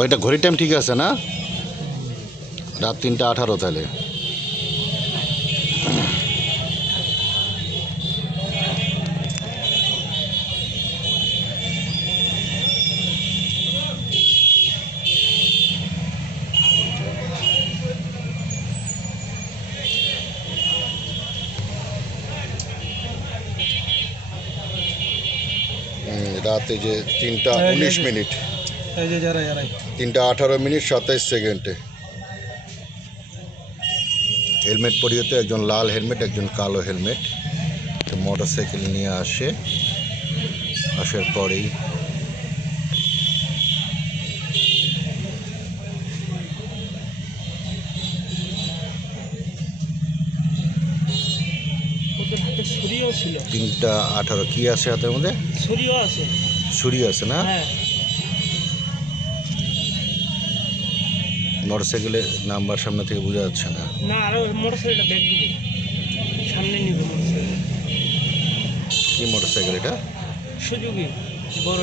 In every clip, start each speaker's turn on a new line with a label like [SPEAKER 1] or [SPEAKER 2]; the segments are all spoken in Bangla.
[SPEAKER 1] ওইটা ঘড়ির টাইম ঠিক আছে না? রাত তিনটা আঠারো তাহলে। রাতে যে তিনটা উনিশ মিনিট।
[SPEAKER 2] এই যে যারা যারাই।
[SPEAKER 1] তিনটা আঠারো মিনিট সাতাইশ সেকেন্ডে। হেলমেট পরিয়ে তো একজন লাল হেলমেট একজন কালো হেলমেট। মোটর সাইকেল নিয়ে আসে। আসার পরেই তিনটা আঠারো কি আছে হাতের মধ্যে?
[SPEAKER 2] ছুরিও আছে।
[SPEAKER 1] ছুরি আছে না?
[SPEAKER 2] হ্যাঁ।
[SPEAKER 1] মোটর সাইকেলের নাম্বার সামনে থেকে বোঝা যাচ্ছে না।
[SPEAKER 2] না আরও মোটর ব্যাগ দিবে। সামনে নিবে মোটর
[SPEAKER 1] কি মোটর সাইকেল এটা
[SPEAKER 2] বড়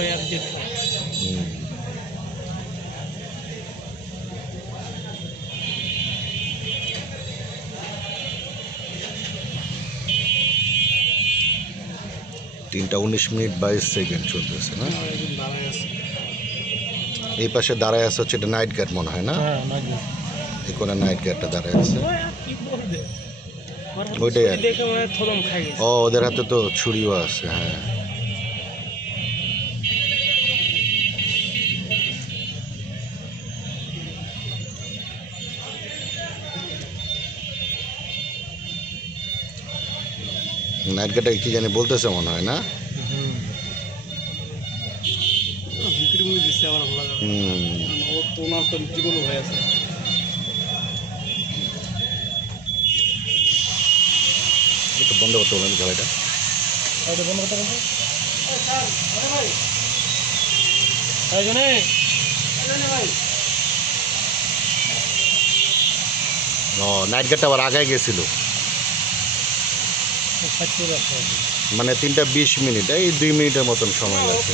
[SPEAKER 1] তিনটা উনিশ মিনিট বাইশ সেকেন্ড চলতেছে না? এই পাশে দাঁড়ায় আছে হচ্ছে এটা নাইট গার্ড মনে হয় না?
[SPEAKER 2] হ্যাঁ
[SPEAKER 1] এই কোনে নাইট গার্ডটা দাঁড়ায় আছে। ওইটাই আর ও ওদের হাতে তো ছুরিও আছে হ্যাঁ। নাইট গার্ডটা কি জানি বলতেছে মনে হয় না?
[SPEAKER 2] বিক্রি দিচ্ছে আমার ভালো লাগে ও তো ওনার তো জীবন হয়ে আছে।
[SPEAKER 1] একটু বন্ধ করতে বলেন গাড়িটা
[SPEAKER 2] এটা বন্ধ করতে বলছে ভাই।
[SPEAKER 1] ও নাইট গার্ডটা আবার আগায় গেছিল মানে তিনটা বিশ মিনিট এই দুই মিনিটের মতন সময় লাগছে।